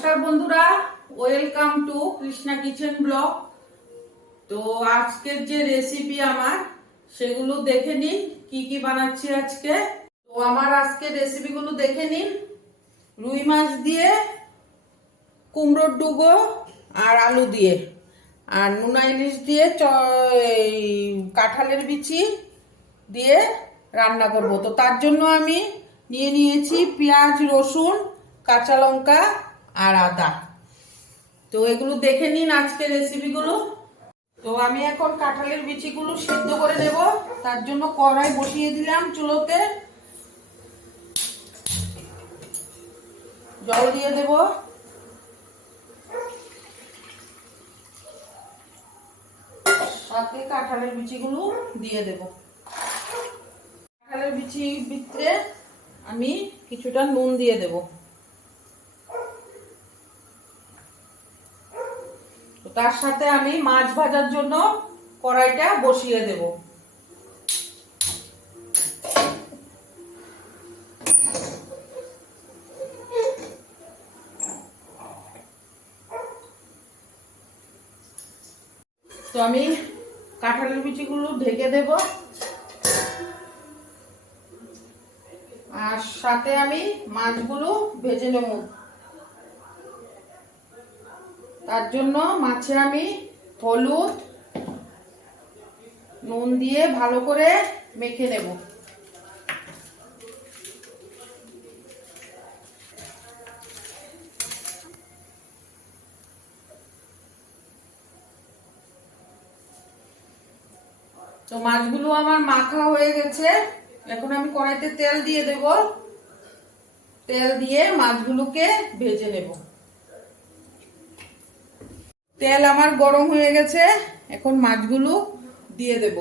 নমস্কার বন্ধুরা, welcome to Krishna kitchen blog. তো আজকের যে রেসিপি আমার সেগুলো দেখে নিন কি কি বানাচ্ছি আজকে। তো আমার আজকের রেসিপিগুলো দেখে নিন। রুই মাছ দিয়ে কুমড়োর ডুবো আর আলু দিয়ে, আর নোনা ইলিশ দিয়ে কাঁঠালের বিচি দিয়ে রান্না করব। তো তার জন্য আমি নিয়ে নিয়েছি পেঁয়াজ, রসুন, কাঁচা লঙ্কা আর আদা। তো এগুলো দেখে নিন আজকের রেসিপিগুলো। তো আমি এখন কাঁঠালের বিচিগুলো সিদ্ধ করে নেব। তার জন্য কড়াই বসিয়ে দিলাম চুলোতে, জল দিয়ে দেব। সাথে কাঁঠালের বিচিগুলো দিয়ে দেব। কাঁঠালের বিচি ভিতরে আমি কিছুটা নুন দিয়ে দেব। তার সাথে আমি মাছ ভাজার জন্য কড়াইটা বসিয়ে দেব। তো আমি কাঁঠালের বিচিগুলো ঢেকে দেব, আর সাথে আমি মাছগুলো ভেজে নেব। তার জন্য মাছে আমি হলুদ, নুন দিয়ে ভালো করে মেখে নেব। তো মাছগুলো আমার মাখা হয়ে গেছে। এখন আমি কড়াইতে তেল দিয়ে দেব। তেল দিয়ে মাছগুলোকে ভেজে নেব। তেল আমার গরম হয়ে গেছে, এখন মাছগুলো দিয়ে দেব।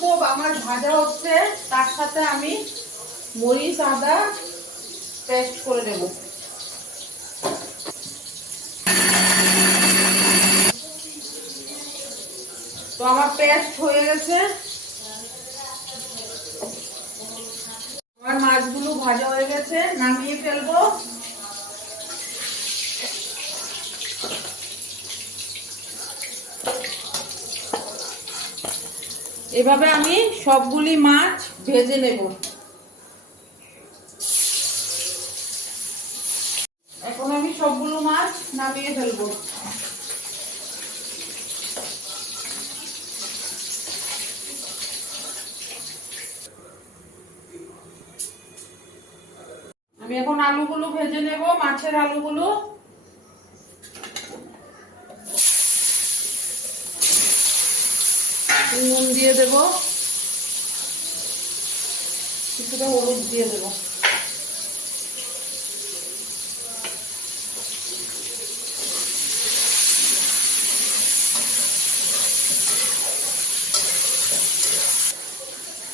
তো আমার ভাজা হচ্ছে, তার সাথে আমি মরিচ আদা পেস্ট করে দেব। তো আমার পেস্ট হয়ে গেছে। আমার মাছগুলো ভাজা হয়ে গেছে, নামিয়ে ফেলবো। এভাবে আমি সবগুলি মাছ ভেজে নেব। এখন আমি সবগুলো মাছ নামিয়ে ফেলবো। আমি এখন আলুগুলো ভেজে নেব, মাছের আলুগুলো। নুন দিয়ে দেব, কিছুটা হলুদ দিয়ে দেব।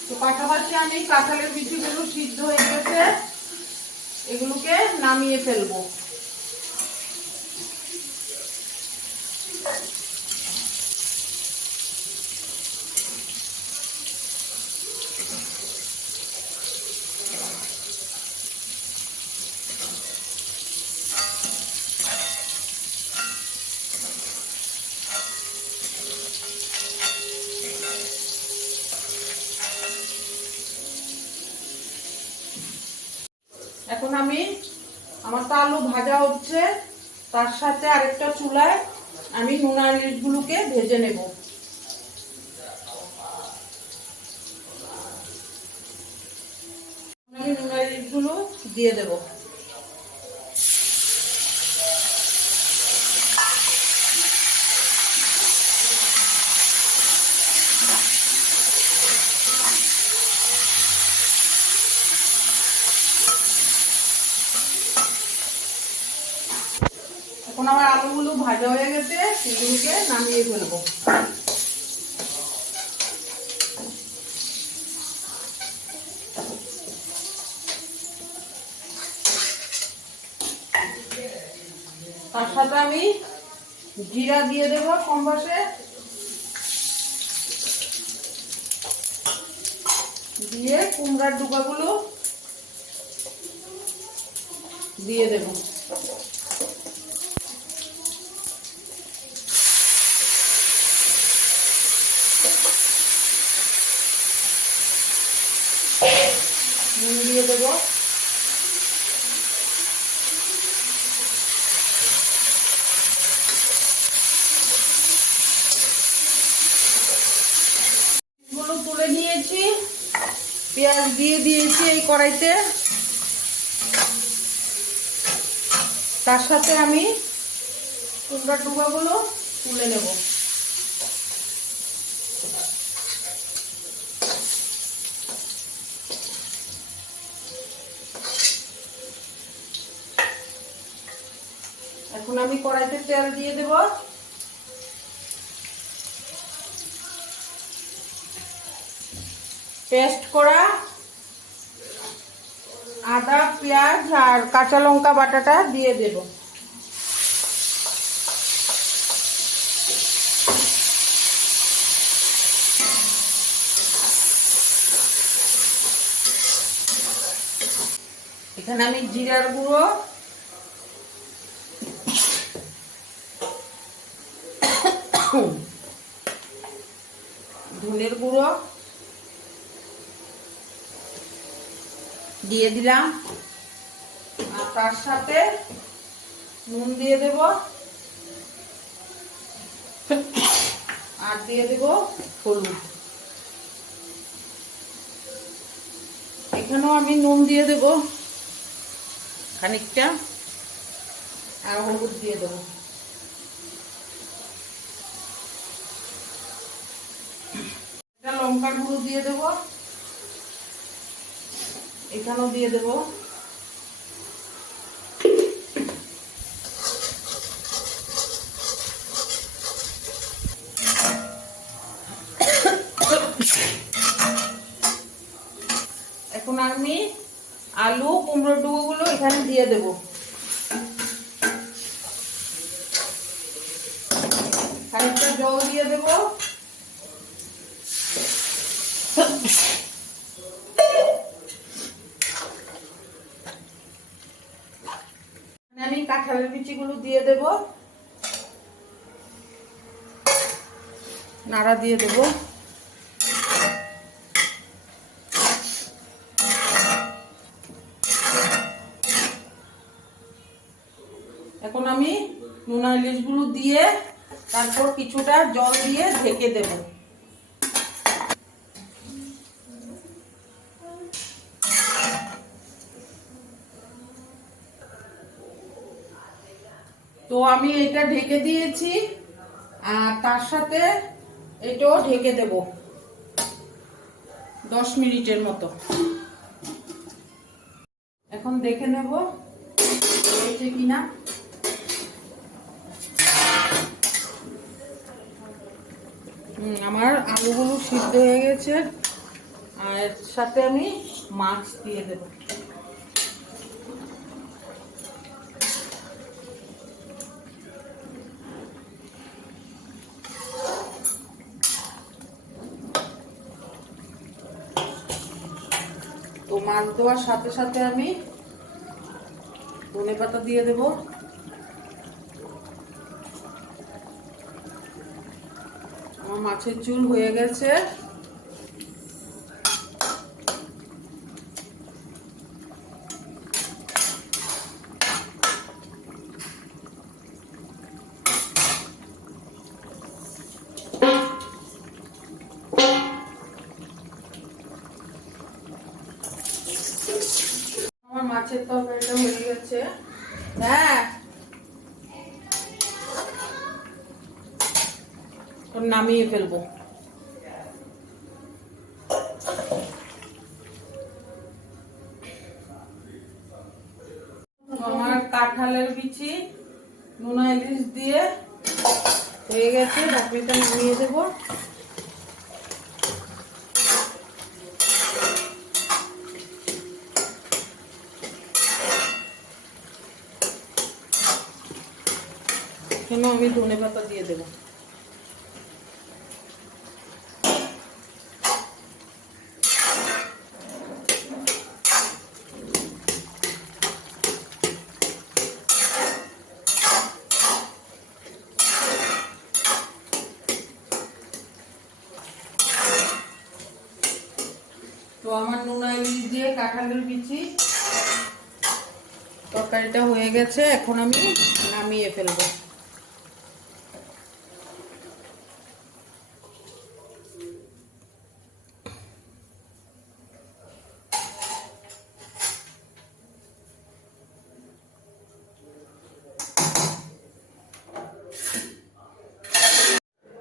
তো পাশাপাশি আমি কাঁঠালের বিচিগুলো সিদ্ধ হয়ে গেছে, এগুলোকে নামিয়ে ফেলবো। এখন আমার তো আলু ভাজা হচ্ছে, তার সাথে আরেকটা চুলায় আমি নোনা ইলিশগুলোকে ভেজে নেব। আমি নোনা ইলিশগুলো দিয়ে দেব। এখন আমার আলুগুলো ভাজা হয়ে গেছে, সেগুলোকে নামিয়ে ফেলবো। তার সাথে আমি জিরা দিয়ে দেব কম বাসে, দিয়ে কুমড়ার ডুবাগুলো দিয়ে দেব। নুন দিয়ে দেব। গুলো তুলে নিয়েছি, পেঁয়াজ দিয়ে দিয়েছি এই কড়াইতে। তার সাথে আমি কুমড়ার ডুবাগুলো তুলে নেব। এখন আমি কড়াইতে তেল দিয়ে দেব। পেস্ট করা আদা, পেঁয়াজ আর কাঁচা লঙ্কা বাটাটা দিয়ে দেব। এখানে আমি জিরার গুঁড়ো, ধনের গুঁড়ো দিয়ে দিলাম, আর তার সাথে নুন দিয়ে দেব, আর দিয়ে দেব হলুদ। এখানেও আমি নুন দিয়ে দেব খানিকটা, আর হলুদ দিয়ে দেব। লঙ্কার গুঁড়ো দিয়ে দেব, এখানেও দিয়ে দেব। এখন আমি আলু কুমড়োর ডুবোগুলো এখানে দিয়ে দেব। খানিকটা জল দিয়ে দেব। আমি কাঁঠালের বিচিগুলো দিয়ে দেব, নাড়া দিয়ে দেব। এখন আমি নোনা ইলিশগুলো দিয়ে তারপর কিছুটা জল দিয়ে ঢেকে দেব। তো আমি এটা ঢেকে দিয়েছি, আর তার সাথে এটাও ঢেকে দেব 10 মিনিটের মতো। এখন দেখে নেব হয়েছে কিনা। আমার আলুগুলো সিদ্ধ হয়ে গেছে, আর এর সাথে আমি মাছ দিয়ে দেব। তো মাছ দেওয়ার সাথে সাথে আমি ধনেপাতা দিয়ে দেব। আমার মাছের ঝোল হয়ে গেছে। আমার মাছের তরকারিটা হয়ে গেছে। হ্যাঁ, নামিয়ে ফেলবো। আমার কাঁঠালের বিচি নোনা ইলিশ দিয়ে হয়ে গেছে, ঢাকনিটা নামিয়ে দেবো। এখানে আমি ধনেপাতা দিয়ে দেবো। তো আমার নুনা ইলিশ দিয়ে কাঁঠালের বিচি তরকারিটা হয়ে গেছে, এখন আমি নামিয়ে ফেলবো।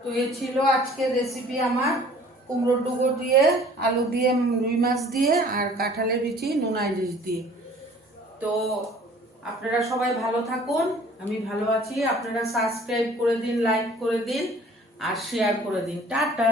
তো এ ছিল আজকের রেসিপি আমার, কুমড়োর ডুবো দিয়ে, আলু দিয়ে, রুই মাছ দিয়ে, আর কাঁঠালের বিচি নুনা ইলিশ দিয়ে। তো আপনারা সবাই ভালো থাকুন, আমি ভালো আছি। আপনারা সাবস্ক্রাইব করে দিন, লাইক করে দিন আর শেয়ার করে দিন। টাটা।